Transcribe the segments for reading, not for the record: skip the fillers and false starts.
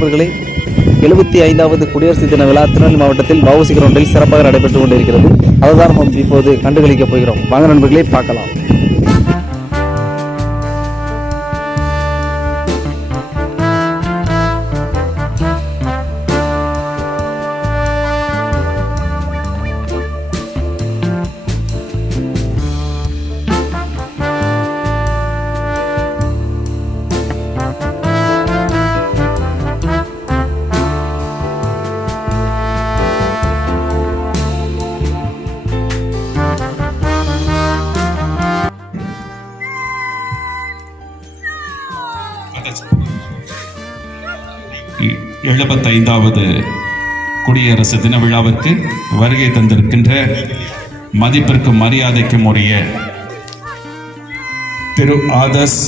நண்பர்களே, 75வது குடியரசு தின விழா திருநெல்வேலி மாவட்டத்தில் வஉசி கிரவுண்டில் சிறப்பாக நடைபெற்றுக் கொண்டிருக்கிறது. அதுதான் நாம் இப்போது கண்டுகளிக்கப் போகிறோம். வாங்க நண்பர்களே, பார்க்கலாம். எழுபத்தைந்தாவது குடியரசு தின விழாவிற்கு வருகை தந்திருக்கின்ற மதிப்பிற்கும் மரியாதைக்கும் உரிய திரு ஆதர்ஸ்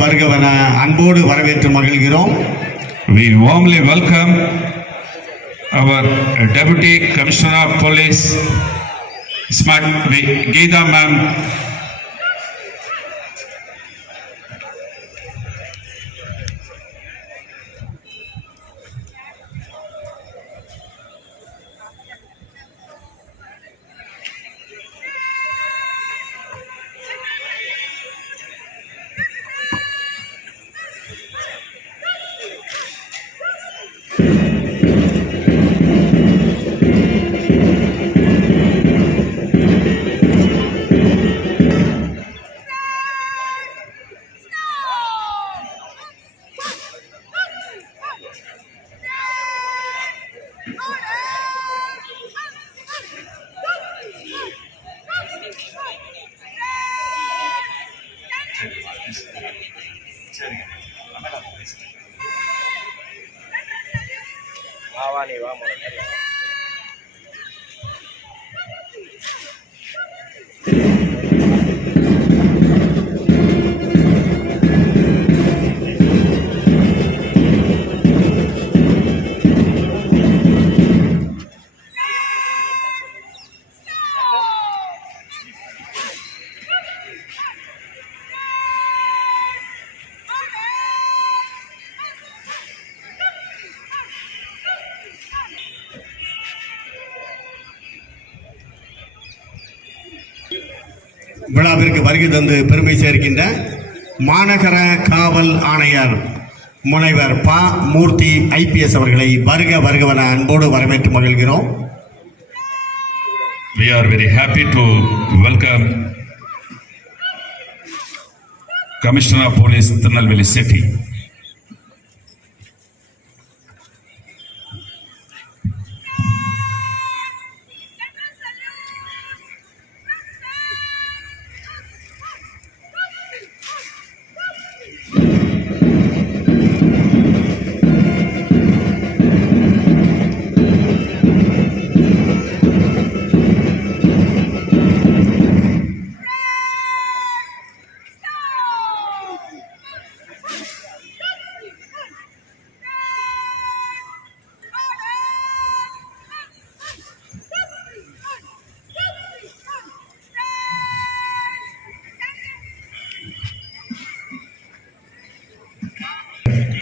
வருகவன அன்போடு வரவேற்று மகிழ்கிறோம். We warmly welcome our Deputy Commissioner of Police, Smart Geeta Ma'am. விழாவிற்கு வருகை தந்து பெருமை சேர்க்கின்ற மாநகர காவல் ஆணையர் முனைவர் ப. மூர்த்தி IPS அவர்களை வருகவன அன்போடு வரவேற்று மகிழ்கிறோம். We are very happy to welcome Commissioner of Police, Tirunelveli City.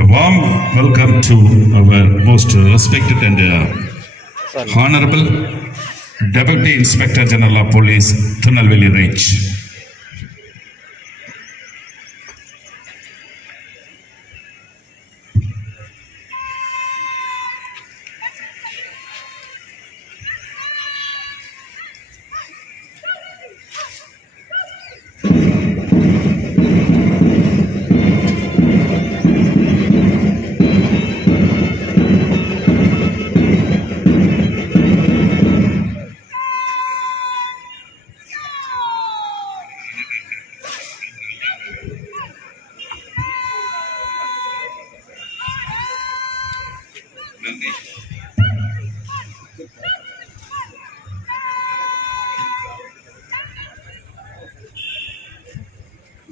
A warm welcome to our most respected and Honorable Deputy Inspector General of Police, Tirunelveli Range.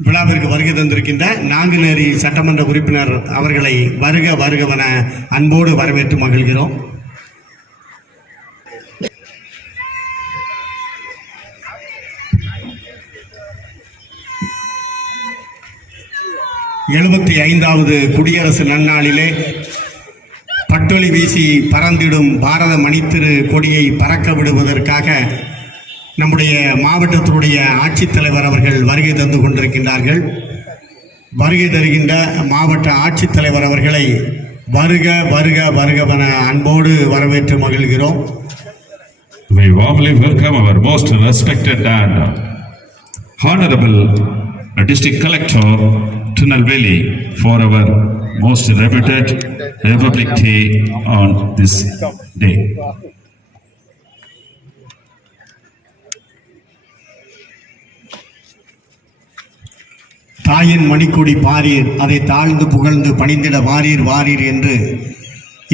விழாவிற்கு வருகை தந்திருக்கின்ற நாங்குநேரி சட்டமன்ற உறுப்பினர் அவர்களை வருக வருகவென அன்போடு வரவேற்று மகிழ்கிறோம். எழுபத்தி ஐந்தாவது குடியரசு நன்னாளிலே பட்டொலி வீசி பறந்திடும் பாரத மணித்திரு கொடியை பறக்க விடுவதற்காக நம்முடைய மாவட்டத்தினுடைய ஆட்சித்தலைவர் அவர்கள் வருகை தந்து கொண்டிருக்கின்றார்கள். வருகை தருகின்ற மாவட்ட ஆட்சித்தலைவர் அவர்களை வருக வருக வருகவென அன்போடு வரவேற்று மகிழ்கிறோம். We warmly welcome our most respected and honorable District Collector Tirunelveli for our most reputed Republic Day on this day. தாயின் மணிக்கொடி பாரீர், அதை தாழ்ந்து புகழ்ந்து பணிந்திட வாரீர் வாரீர் என்று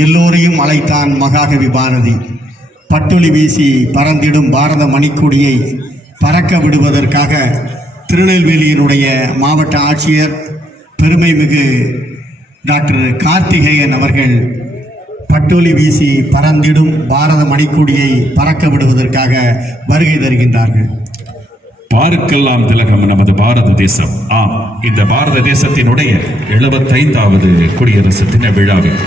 எல்லோரையும் அழைத்தான் மகாகவி பாரதி. பட்டொலி வீசி பறந்திடும் பாரத மணிக்கொடியை பறக்க விடுவதற்காக திருநெல்வேலியினுடைய மாவட்ட ஆட்சியர் பெருமைமிகு டாக்டர் கார்த்திகேயன் அவர்கள் பட்டொலி வீசி பறந்திடும் பாரத மணிக்கொடியை பறக்க விடுவதற்காக வருகை தருகின்றார்கள். பாருக்கெல்லாம் திலகம் நமது பாரத தேசம். ஆம், இந்த பாரத தேசத்தினுடைய 75வது குடியரசு தின விழாவில்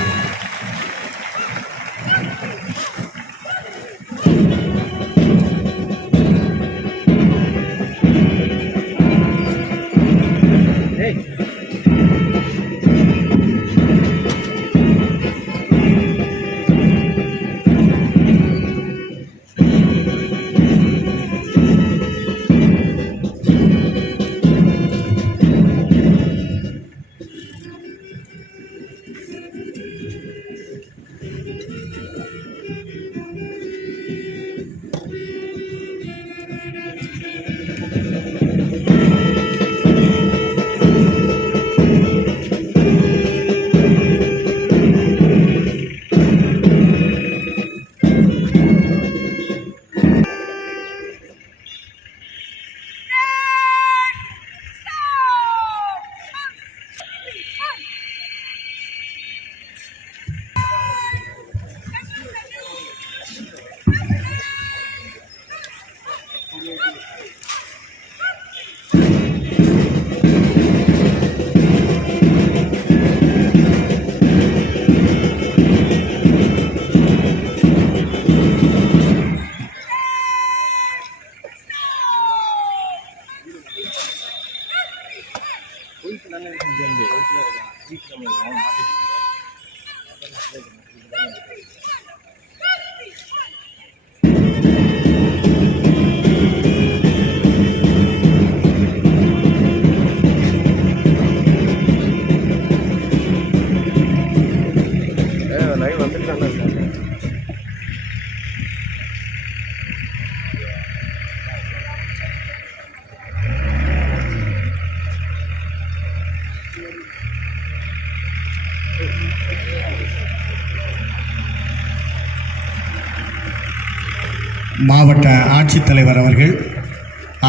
மாவட்ட ஆட்சித்தலைவர் அவர்கள்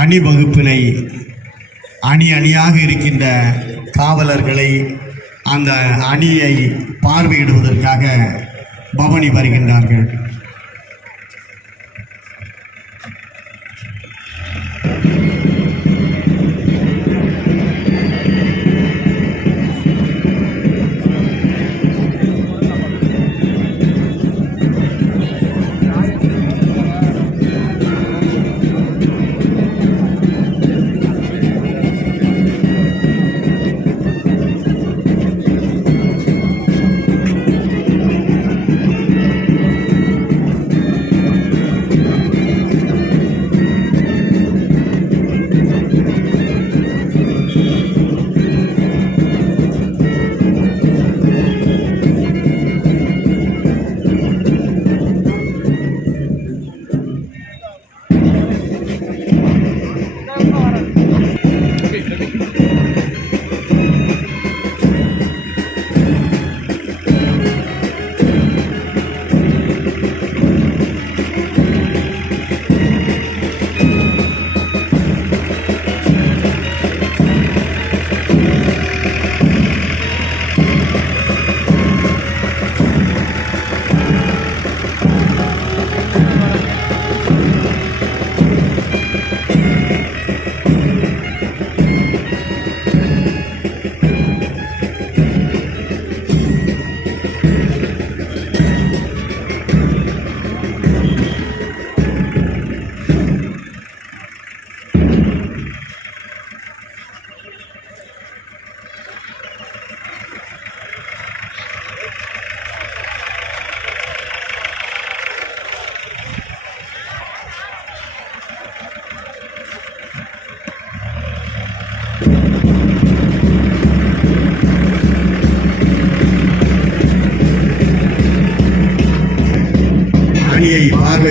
அணிவகுப்பினை அணி அணியாக இருக்கின்ற காவலர்களை அந்த அணியை பார்வையிடுவதற்காக பவனி வருகின்றார்கள்.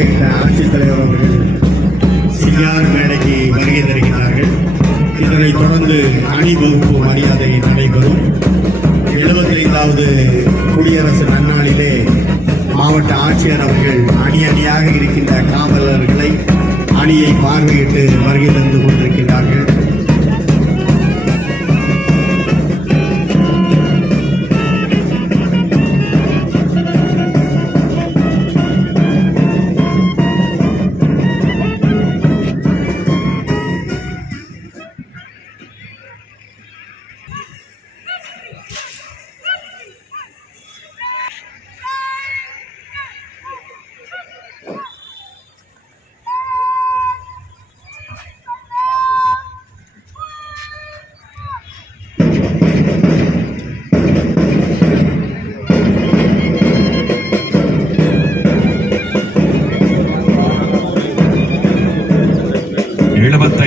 பார்வையிட்ட ஆட்சித்தலைவர் அவர்கள் சிங்கார மேடைக்கு வருகை தருகிறார்கள். இதனைத் தொடர்ந்து அணிவகுப்பு மரியாதை நடைபெறும். 75வது குடியரசு நன்னாளிலே மாவட்ட ஆட்சியர் அவர்கள் அணியாக இருக்கின்ற காவலர்களை அணியை பார்வையிட்டு வருகை தந்து கொண்டிருக்கிறார்கள்.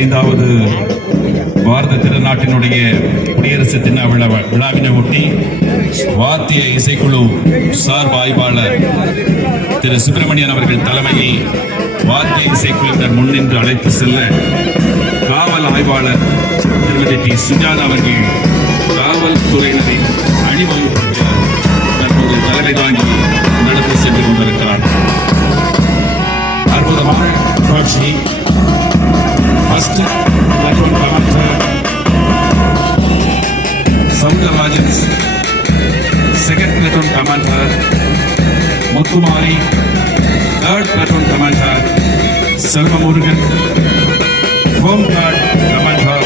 ஐந்தாவது பாரத திருநாட்டினுடைய குடியரசு தின விழாவினை ஒட்டி வாத்திய இசைக்குழு சார்பு ஆய்வாளர் திரு சுப்பிரமணியன் அவர்கள் தலைமையில் வாத்திய இசைக்குழுவினர் முன்னின்று அழைத்து செல்ல காவல் ஆய்வாளர் திருமதி டி சுஜாதா அவர்கள் காவல்துறையினரின் அணிவகுப்புக்கு தற்போது தலைமை தாங்கி நடத்தி சென்று கொண்டிருக்கிறார். அற்புதமான காட்சி. First platoon commander Soundarajan, second platoon commander Mutkumari, third platoon commander Selva Murugan, home guard commander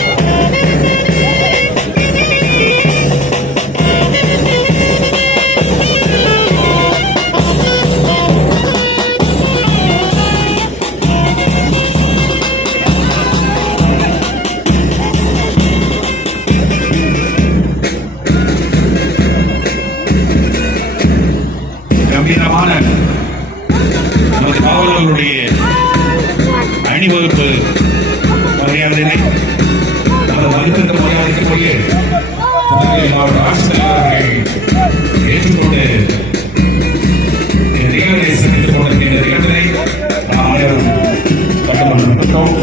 கம்பீரமான நமது காவலர்களுடைய அணிவகுப்பு மரியாதையை நமது மதிப்பிற்கு மரியாதைக்குரிய மாவட்ட ஆட்சித்தலைவர்கள் ஏற்றுக்கொண்டு நிகழ்வை சந்தித்துக் கொண்டிருக்கின்ற நிகழ்வை நாம் அனைவரும் கண்டுகொண்டிருக்கிறோம்.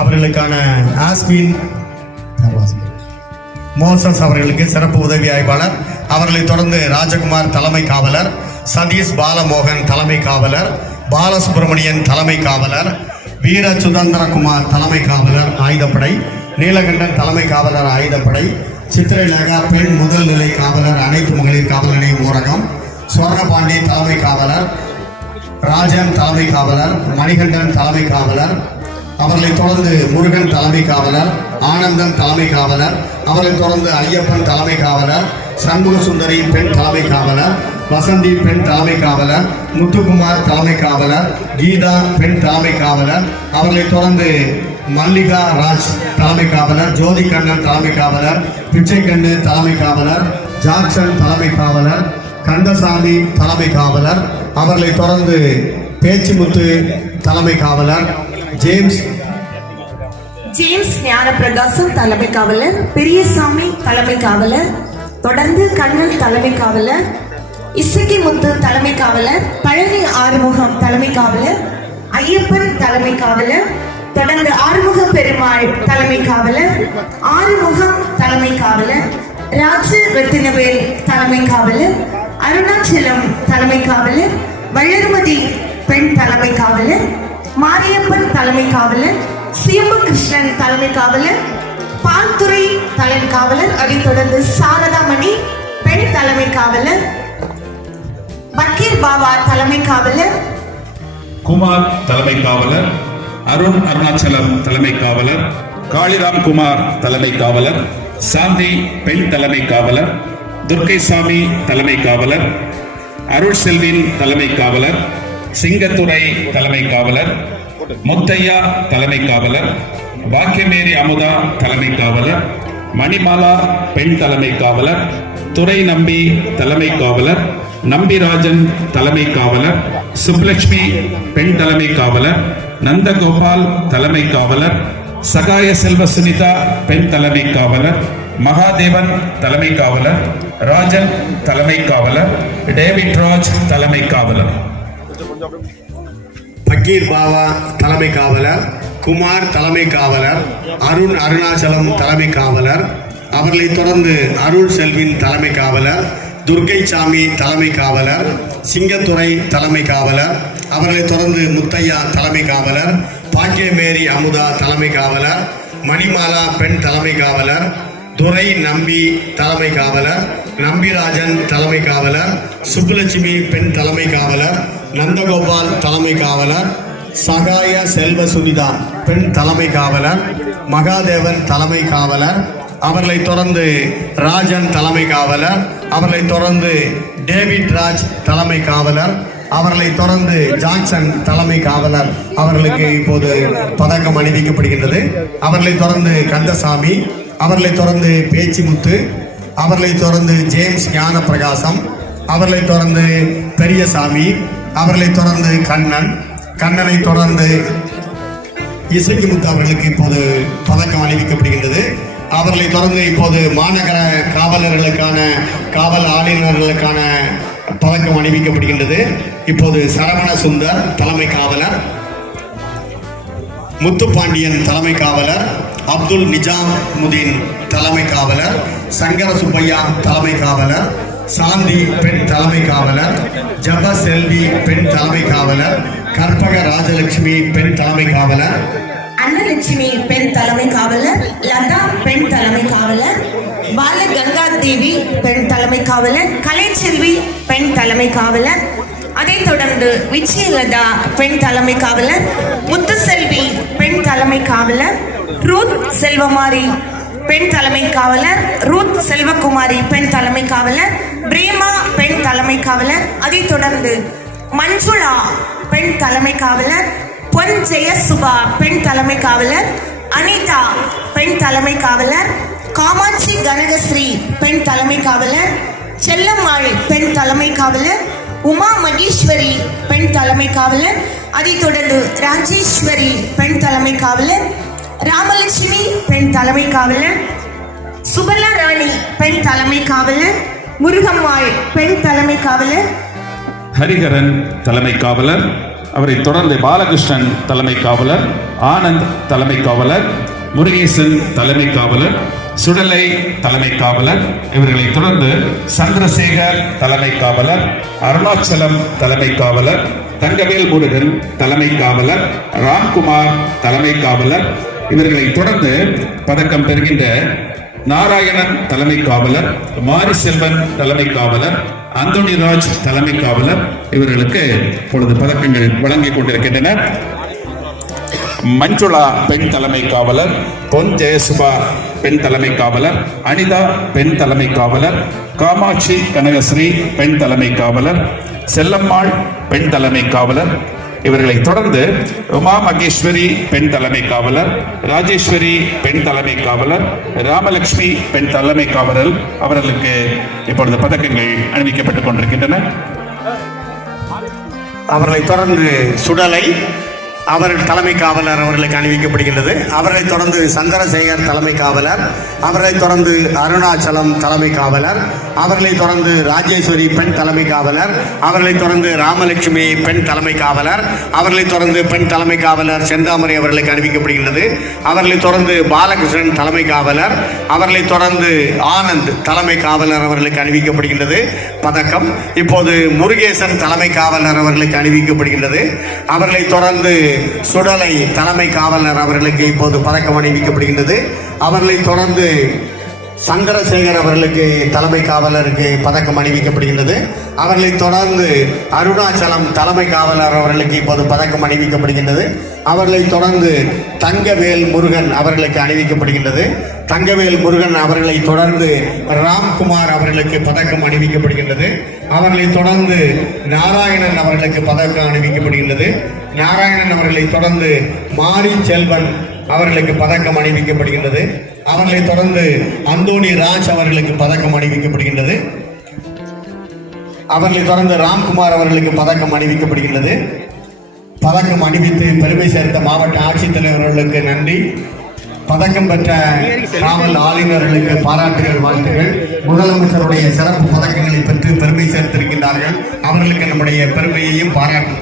அவர்களுக்கான ஆஸ்மின் மோசஸ் அவர்களுக்கு சிறப்பு உதவி ஆய்வாளர், அவர்களை தொடர்ந்து ராஜகுமார் தலைமை காவலர், சதீஷ் பாலமோகன் தலைமை காவலர், பாலசுப்ரமணியன் தலைமை காவலர், வீர சுதந்திரகுமார் தலைமை காவலர் ஆயுதப்படை, நீலகண்டன் தலைமை காவலர் ஆயுதப்படை, சித்திரலேகா பெண் முதல் நிலை காவலர் அனைத்து மகளிர் காவல் நிலையம் ஊரகம், சுவர்ணபாண்டி தலைமை காவலர், ராஜன் தலைமை காவலர், மணிகண்டன் தலைமை காவலர், அவர்களை தொடர்ந்து முருகன் தலைமை காவலர், ஆனந்தன் தலைமை காவலர், அவர்களை தொடர்ந்து ஐயப்பன் தலைமை காவலர், சண்முக சுந்தரி பெண் தலைமை காவலர், வசந்தி பெண் தலைமை காவலர், முத்துக்குமார் தலைமை காவலர், கீதா பெண் தலைமை காவலர். அவர்களைத் தொடர்ந்து மல்லிகா ராஜ் தலைமை காவலர், ஜோதி கண்ணன் தலைமை காவலர், பிச்சைக்கண்ணு தலைமை காவலர், ஜாக்சன் தலைமை காவலர், கந்தசாமி தலைமை காவலர். அவர்களைத் தொடர்ந்து பேச்சிமுத்து தலைமை காவலர், ஜேம்ஸ் ஞானப்பிரகாசம் தலைமை காவலர், பெரியசாமி தலைமை காவலர், தொடர்ந்து கண்ணன் தலைமை காவலர், இசக்கிமுத்து தலைமை காவலர், பழனி ஆறுமுகம் தலைமை காவலர், ஐயப்பன் தலைமை காவலர், தொடர்ந்து ஆறுமுக பெருமாள் தலைமை காவலர், ஆறுமுகம் தலைமை காவலர், ராஜு ரத்தினவேல் தலைமை காவலர், அருணாச்சலம் தலைமை காவலர், வளர்மதி பெண் தலைமை காவலர், மாரியப்பன் தலைமை காவலர், சியம்பு கிருஷ்ணன் தலைமை காவலர், பால்துறை தலைமை காவலர், அதைத் தொடர்ந்து சாரதாமணி பெண் தலைமை காவலர், பக்கீர் பாபா தலைமை காவலர், குமார் தலைமை காவலர், அருணாச்சலம் தலைமை காவலர், காளிராம் குமார் தலைமை காவலர், சாந்தி பெண் தலைமை காவலர், துர்க்கைசாமி தலைமை காவலர், அருள் செல்வின் தலைமை காவலர், சிங்கத்துறை தலைமை காவலர், முத்தையா தலைமை காவலர், பாக்கியமேரி அமுதா தலைமை காவலர், மணிமாலா பெண் தலைமை காவலர், துரை நம்பி தலைமை காவலர், நம்பிராஜன் தலைமை காவலர், சுப்லட்சுமி பெண் தலைமை காவலர், நந்தகோபால் தலைமை காவலர், சகாய செல்வ சுனிதா பெண் தலைமை காவலர், மகாதேவன் தலைமை காவலர், ராஜன் தலைமை காவலர், டேவிட் ராஜ் தலைமை காவலர், பக்கீர் பாபா தலைமை காவலர், குமார் தலைமை காவலர், அருணாச்சலம் தலைமை காவலர். அவர்களைத் தொடர்ந்து அருள் செல்வின் தலைமை காவலர், துர்க்கைசாமி தலைமை காவலர், சிங்கத்துறை தலைமை காவலர். அவர்களைத் தொடர்ந்து முத்தையா தலைமை காவலர், பாக்கியமேரி அமுதா தலைமை காவலர், மணிமாலா பெண் தலைமை காவலர், துரை நம்பி தலைமை காவலர், நம்பிராஜன் தலைமை காவலர், சுப்புலட்சுமி பெண் தலைமை காவலர், நந்தகோபால் தலைமை காவலர், சகாய செல்வ சுனிதா பெண் தலைமை காவலர், மகாதேவன் தலைமை காவலர். அவர்களைத் தொடர்ந்து ராஜன் தலைமை காவலர். அவர்களைத் தொடர்ந்து டேவிட் ராஜ் தலைமை காவலர். அவர்களைத் தொடர்ந்து ஜாக்சன் தலைமை காவலர். அவர்களுக்கு இப்போது பதக்கம் அணிவிக்கப்படுகின்றது. அவர்களைத் தொடர்ந்து கந்தசாமி, அவர்களைத் தொடர்ந்து பேச்சிமுத்து, அவர்களைத் தொடர்ந்து ஜேம்ஸ் ஞானப்பிரகாசம், அவர்களைத் தொடர்ந்து பெரியசாமி, அவர்களைத் தொடர்ந்து கண்ணனை தொடர்ந்து இசக்கிமுத்து அவர்களுக்கு இப்போது பதக்கம் அணிவிக்கப்படுகின்றது. அவர்களைத் தொடர்ந்து இப்போது மாநகர காவலர்களுக்கான காவல் ஆணையர்களுக்கான பதக்கம் அணிவிக்கப்படுகின்றது. இப்போது சரவண சுந்தர் தலைமை காவலர், முத்துப்பாண்டியன் தலைமை காவலர், அப்துல் நிஜாமுதீன் தலைமை காவலர், சங்கர சுப்பையா தலைமை காவலர், சாந்தி பெண் தலைமை காவலர், ஜப செல்வி பெண் தலைமை காவலர், கற்பக ராஜலட்சுமி பெண் தலைமை காவலர், அன்னலட்சுமி பெண் தலைமை காவலர், லதா பெண் தலைமை காவலர், பால கங்கா தேவி பெண் தலைமை காவலர், கலைச்செல்வி பெண் தலைமை காவலர், அதைத் தொடர்ந்து விஜயலதா பெண் தலைமை காவலர், முத்துசெல்வி பெண் தலைமை காவலர், ரூத் செல்வமாரி பெண் தலைமை காவலர், ரூத் செல்வகுமாரி பெண் தலைமை காவலர், பிரேமா பெண் தலைமை காவலர், அதைத் தொடர்ந்து மஞ்சுளா பெண் தலைமை காவலர், பொன் ஜெயசுபா பெண் தலைமை காவலர், அனிதா பெண் தலைமை காவலர், காமாட்சி கனகஸ்ரீ பெண் தலைமை காவலர், செல்லம்மாள் பெண் தலைமை காவலர், உமா மகேஸ்வரி பெண் தலைமை காவலர், அதைத் தொடர்ந்து ராஜேஸ்வரி பெண் தலைமை காவலர், ராமலட்சுமி பெண் தலைமை காவலர், சுபலா ராணி பெண் தலைமை காவலர், முருகம்மாள் பெண் தலைமை காவலர், ஹரிஹரன் தலைமை காவலர், அவரை தொடர்ந்து பாலகிருஷ்ணன் தலைமை காவலர், ஆனந்த் தலைமை காவலர், முருகேசன் தலைமை காவலர், சுடலை தலைமை காவலர். இவர்களை தொடர்ந்து சந்திரசேகர் தலைமை காவலர், அருணாச்சலம் தலைமை காவலர், தங்கவேல் முருகன் தலைமை காவலர், ராம்குமார் தலைமை காவலர். இவர்களை தொடர்ந்து பதக்கம் பெறுகின்ற நாராயணன் தலைமை காவலர், மாரி செல்வன் தலைமை காவலர், அந்தோணிராஜ் தலைமை காவலர். இவர்களுக்கு இப்பொழுது பதக்கங்கள் வழங்கிக் கொண்டிருக்கின்றனர். மஞ்சுளா பெண் தலைமை காவலர், பொன் ஜெயசுபா பெண் தலைமை காவலர், அனிதா பெண் தலைமை காவலர், காமாட்சி கனகஸ்ரீ பெண் தலைமை காவலர், செல்லம்மாள் பெண் தலைமை காவலர். இவர்களை தொடர்ந்து உமா மகேஸ்வரி பெண் தலைமை காவலர், ராஜேஸ்வரி பெண் தலைமை காவலர், ராமலட்சுமி பெண் தலைமை காவலர் அவர்களுக்கு இப்பொழுது பதக்கங்கள் அணிவிக்கப்பட்டுக் கொண்டிருக்கின்றன. அவர்களை தொடர்ந்து சுடலை அவர்கள் தலைமை காவலர் அவர்களுக்கு அணிவிக்கப்படுகின்றது. அவர்களை தொடர்ந்து சந்திரசேகர் தலைமை காவலர், அவர்களை தொடர்ந்து அருணாச்சலம் தலைமை காவலர், அவர்களை தொடர்ந்து ராஜேஸ்வரி பெண் தலைமை காவலர், அவர்களை தொடர்ந்து ராமலட்சுமி பெண் தலைமை காவலர், அவர்களை தொடர்ந்து பெண் தலைமை காவலர் செந்தாமரை அவர்களுக்கு அணிவிக்கப்படுகின்றது. அவர்களை தொடர்ந்து பாலகிருஷ்ணன் தலைமை காவலர், அவர்களை தொடர்ந்து ஆனந்த் தலைமை காவலர் அவர்களுக்கு அணிவிக்கப்படுகின்றது பதக்கம். இப்போது முருகேசன் தலைமை காவலர் அவர்களுக்கு அணிவிக்கப்படுகின்றது. அவர்களை தொடர்ந்து சுடலை தலைமை காவலர் அவர்களுக்கு இப்போது பதக்கம் அணிவிக்கப்படுகின்றது. அவர்களை தொடர்ந்து சந்திரசேகர் அவர்களுக்கு தலைமை காவலருக்கு பதக்கம் அணிவிக்கப்படுகின்றது. அவர்களை தொடர்ந்து அருணாச்சலம் தலைமை காவலர் அவர்களுக்கு இப்போது பதக்கம் அணிவிக்கப்படுகின்றது. அவர்களை தொடர்ந்து தங்கவேல் முருகன் அவர்களுக்கு அணிவிக்கப்படுகின்றது. தங்கவேல் முருகன் அவர்களை தொடர்ந்து ராம்குமார் அவர்களுக்கு பதக்கம் அணிவிக்கப்படுகின்றது. அவர்களை தொடர்ந்து நாராயணன் அவர்களுக்கு பதக்கம் அணிவிக்கப்படுகின்றது. நாராயணன் அவர்களை தொடர்ந்து மாரி செல்வன் அவர்களுக்கு பதக்கம் அணிவிக்கப்படுகின்றது. அவர்களை தொடர்ந்து அந்தோணி ராஜ் அவர்களுக்கு பதக்கம் அணிவிக்கப்படுகின்றது. அவர்களை தொடர்ந்து ராம்குமார் அவர்களுக்கு பதக்கம் அணிவிக்கப்படுகின்றது. பதக்கம் அணிவித்து பெருமை சேர்த்த மாவட்ட ஆட்சித்தலைவர்களுக்கு நன்றி. பதக்கம் பெற்ற காவல் ஆளுநர்களுக்கு பாராட்டுகள், வாழ்த்துகள். முதலமைச்சருடைய சிறப்பு பதக்கங்களை பெற்று பெருமை சேர்த்திருக்கின்றார்கள். அவர்களுக்கு நம்முடைய பெருமையையும் பாராட்டு.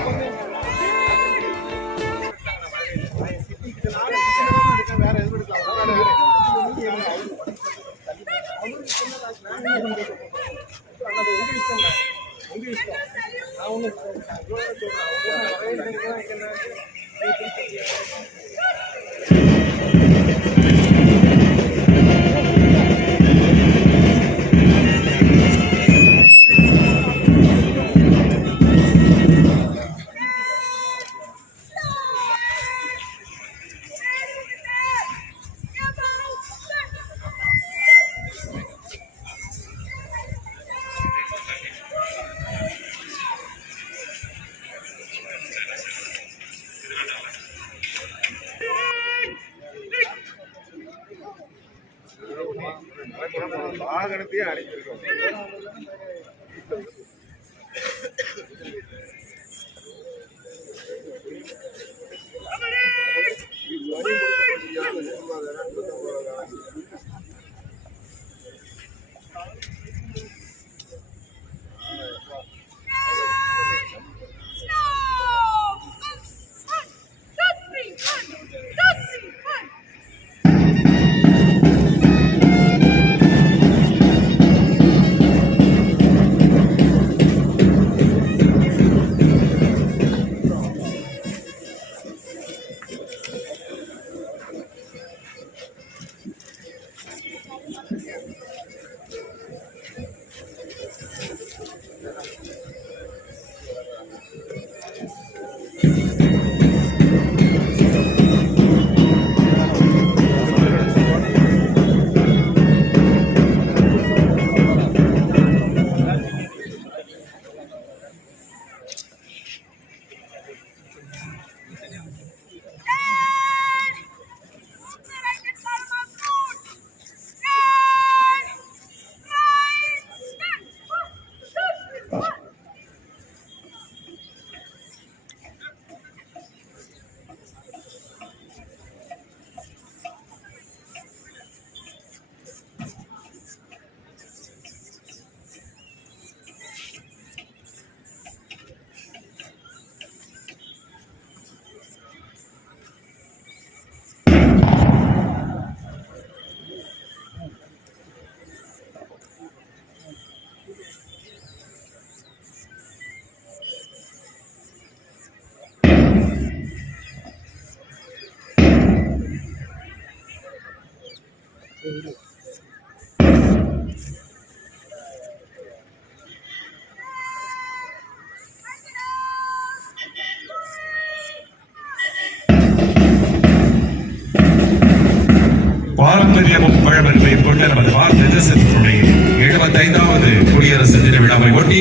75வது குடியரசு தின விழாவை ஒட்டி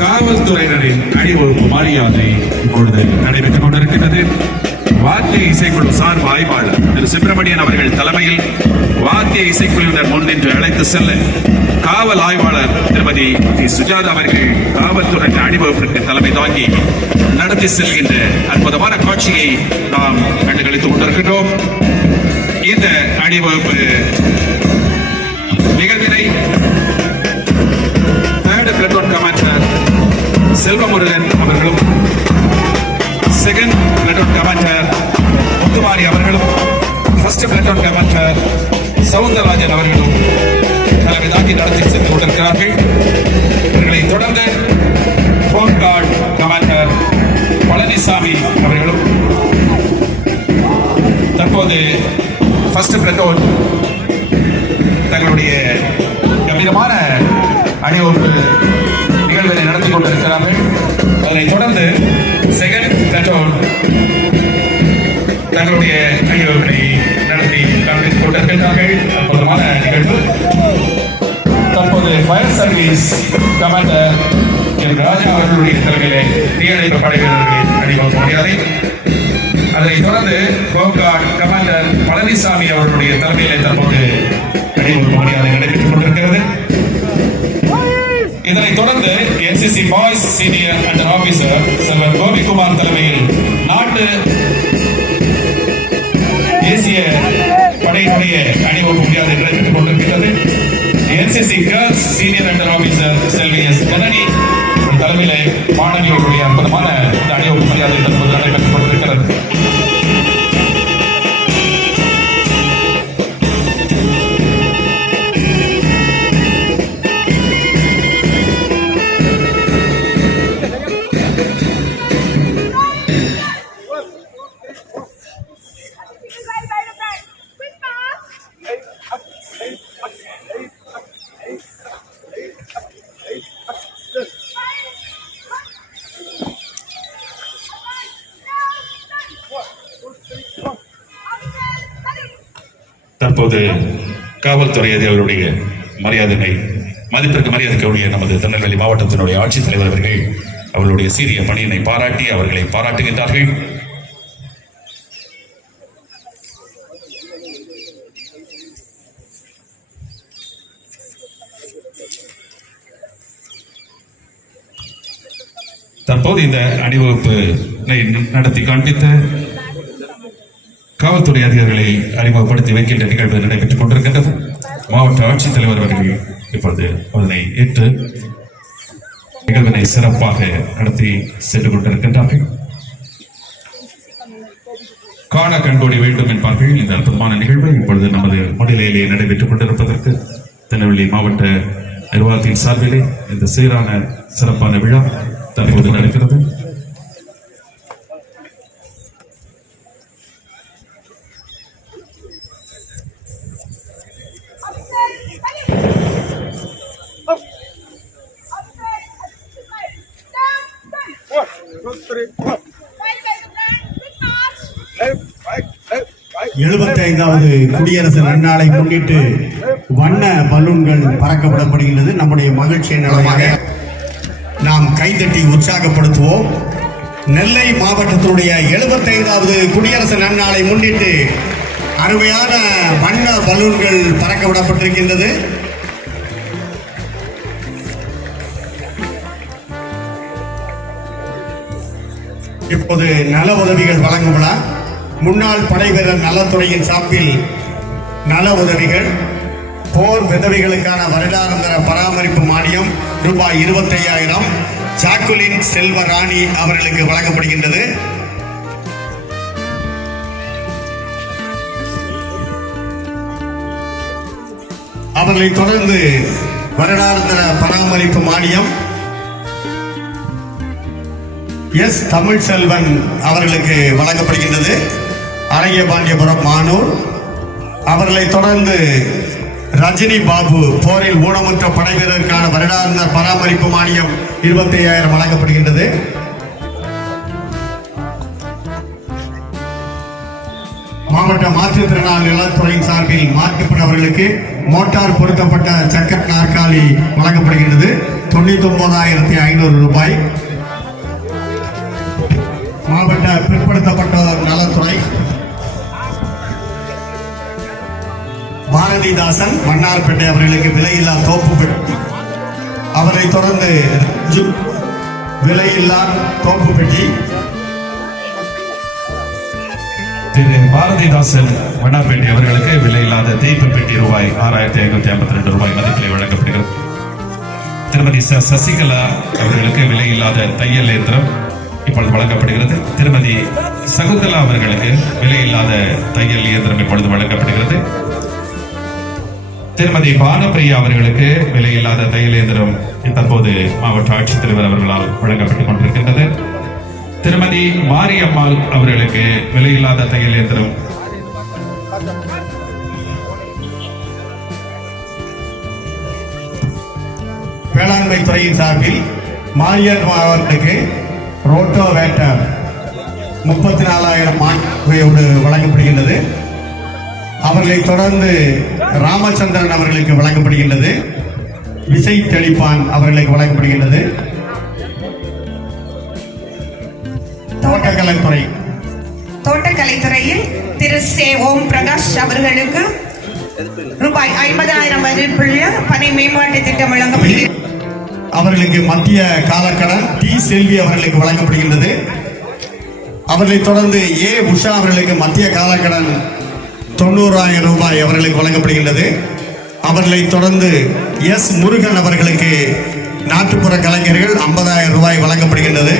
காவல்துறையினரின் அணிவகுப்பு மரியாதை இப்பொழுது நடைபெற்றுக் கொண்டிருக்கிறது. வாத்திய இசைக்குழு சார்பு ஆய்வாளர் திரு சுப்பிரமணியன் அவர்கள் தலைமையில் வாத்திய இசைக்குழுவினர் முன்னின்று அழைத்து செல்ல காவல் ஆய்வாளர் திருமதி டி சுஜாதா அவர்கள் காவல்துறையின் அணிவகுப்பிற்கு தலைமை தாங்கி நடத்தி செல்கின்ற அற்புதமான காட்சியை நாம் கண்டுகளித்துக் கொண்டிருக்கின்றோம். இந்த அணிவகுப்பு நிகழ்வினை 3rd பிளட்டோன் கமாண்டர் செல்வமுருகன் அவர்களும் 2nd பிளட்டோன் கமாண்டர் முத்துமாரி அவர்களும் 1st பிளட்டோன் கமாண்டர் சவுந்தரராஜன் அவர்களும் தலைமை தாங்கி நடத்தி சென்று கொண்டிருக்கிறார்கள். இவர்களை தொடர்ந்து ஹோம் கார்டு கமாண்டர் பழனிசாமி அவர்களும் தற்போது 1st பிளட்டோன் தங்களுடைய கம்பீரமான அணிவகுப்பு நிகழ்வுகளை நடத்தி கொண்டிருக்கிறார்கள். அதனைத் தொடர்ந்து 2nd பிளட்டோன் தங்களுடைய அணிவகுப்பை நடத்தி காண்பித்துக் கொண்டிருக்கிறார்கள். அற்புதமான நிகழ்வு. தற்போது ஃபயர் சர்வீஸ் கமாண்டர் என் ராஜா அவர்களுடைய தலைமையிலே தீயணைப்பு படை வீரர்களின் அணிவகுப்பு மரியாதை. அதனைத் தொடர்ந்து ஹோம்கார்டு கமாண்டர் பழனிசாமி அவர்களுடைய தலைமையிலே தற்போது அணிவகுப்பு மரியாதை நடைபெற்றுக் கொண்டிருக்கிறது. இதனைத் தொடர்ந்து NCC boys senior under officer செல்வர் கோபிகுமார் தலைமையில் நாட்டு தேசிய படையினுடைய அணிவகுப்பு மரியாதை நடைபெற்றுக் கொண்டிருக்கிறது. NCC girls senior under officer Selvi S Janani தலைமையிலே மாணவிகளுடைய அற்புதமான இந்த அணிவகுப்பு மரியாதை தற்போது நடைபெற்றுக் கொண்டிருக்கிறது. தற்போது காவல்துறை அதிகாரிகளுடைய மரியாதையை மதிப்பிற்கு மரியாதைக்குரிய நமது திருநெல்வேலி மாவட்டத்தினுடைய ஆட்சித்தலைவர் அவர்கள் அவர்களுடைய சீரிய பணியினை பாராட்டி அவர்களை பாராட்டுகின்றார்கள். தற்போது இந்த அணிவகுப்பினை நடத்தி காண்பித்த காவல்துறை அதிகாரிகளை அறிமுகப்படுத்தி வைக்கின்ற நிகழ்வு நடைபெற்றுக் கொண்டிருக்கின்றது. மாவட்ட ஆட்சித்தலைவர் அவர்கள் இப்பொழுது அதனை ஏற்று நிகழ்வினை சிறப்பாக நடத்தி சென்று கொண்டிருக்கின்றார்கள். காண கண்கோடி வேண்டும் என்பார்கள். இந்த அற்புதமான நிகழ்வு இப்பொழுது நமது முன்னிலையிலே நடைபெற்றுக் கொண்டிருப்பதற்கு திருநெல்வேலி மாவட்ட நிர்வாகத்தின் சார்பிலே இந்த சீரான சிறப்பான விழா தற்போது நடக்கிறது. எழுபத்தைந்தாவது குடியரசு நன்னாளை முன்னிட்டு வண்ண பலூன்கள் பறக்கப்படப்படுகின்றது. நம்முடைய மகிழ்ச்சியின் நிலமாக நாம் கைதட்டி உற்சாகப்படுத்துவோம். நெல்லை மாவட்டத்தினுடைய 75வது குடியரசு நன்னாளை முன்னிட்டு அருமையான வண்ண பலூன்கள் பறக்கப்படப்பட்டிருக்கின்றது. இப்போது நல உதவிகள் வழங்கும் விழா. முன்னாள் படை வீரர் நலத்துறையின் சார்பில் நல உதவிகள், போர் விதவைகளுக்கான வருடாந்திர பராமரிப்பு மானியம் ரூபாய் 25,000 ஜாக்குலின் செல்வராணி அவர்களுக்கு வழங்கப்படுகின்றது. அவர்களை தொடர்ந்து வருடாந்திர பராமரிப்பு மானியம் எஸ் தமிழ் செல்வன் அவர்களுக்கு வழங்கப்படுகின்றது. அழகியபாண்டியபுரம் மானூர். அவர்களை தொடர்ந்து ரஜினி பாபு போரில் ஊனமுற்ற படை வீரருக்கான வருடாந்திர பராமரிப்பு மானியம் 25,000 வழங்கப்படுகின்றது. மாவட்ட மாற்றுத்திறனாளி நலத்துறையின் சார்பில் மாற்றுப்பட்டவர்களுக்கு மோட்டார் பொருத்தப்பட்ட சக்கர நாற்காலி வழங்கப்படுகிறது 99,500 ரூபாய். மாவட்ட பிற்படுத்தப்பட்டோர் நலத்துறை பாரதிதாசன் மன்னார்பேட்டை அவர்களுக்கு விலையில்லா தோப்பு பெட்டி. அவரை தொடர்ந்து விலையில்லா தோப்பு பெட்டி. திரு பாரதிதாசன் மன்னார்பேட்டை அவர்களுக்கு விலையில்லாத தேய்ப்பு பெட்டி ரூபாய் 6,552 ரூபாய் மதிப்பில் வழங்கப்படுகிறது. திருமதி சசிகலா அவர்களுக்கு விலையில்லாத தையல் இயந்திரம் இப்பொழுது வழங்கப்படுகிறது. திருமதி சகுந்தலா அவர்களுக்கு விலையில்லாத தையல் இயந்திரம் இப்பொழுது வழங்கப்படுகிறது. திருமதி பானப்பிரியா அவர்களுக்கு விலையில்லாத தையல் இயந்திரம் தற்போது மாவட்ட ஆட்சித்தலைவர் அவர்களால் வழங்கப்பட்டுக் கொண்டிருக்கின்றது. திருமதி மாரியம்மாள் அவர்களுக்கு விலையில்லாத தையல் இயந்திரம் வேளாண்மை துறையின் சார்பில் மாரியம்மா அவர்களுக்கு ரோட்டோவேட்டர் 34,000 வழங்கப்படுகின்றது. அவர்களை தொடர்ந்து ராமச்சந்திரன் அவர்களுக்கு வழங்கப்படுகின்றது. விசை தெளிப்பான் அவர்களுக்கு வழங்கப்படுகின்றது. தோட்டக்கலைத்துறையில் திரு சே ஓம் பிரகாஷ் அவர்களுக்கு ரூபாய் 50,000 மதிப்புள்ள பனை மேம்பாட்டு திட்டம் வழங்கப்படுகிறது. அவர்களுக்கு மத்திய காலக்கடன் டி செல்வி அவர்களுக்கு வழங்கப்படுகின்றது. அவர்களை தொடர்ந்து ஏ உஷா அவர்களுக்கு மத்திய காலக்கடன் 90,000 ரூபாய் அவர்களுக்கு வழங்கப்படுகின்றது. அவர்களை தொடர்ந்து எஸ் முருகன் அவர்களுக்கு நாட்டுப்புற கலைஞர்கள் 50,000 ரூபாய் வழங்கப்படுகின்றது.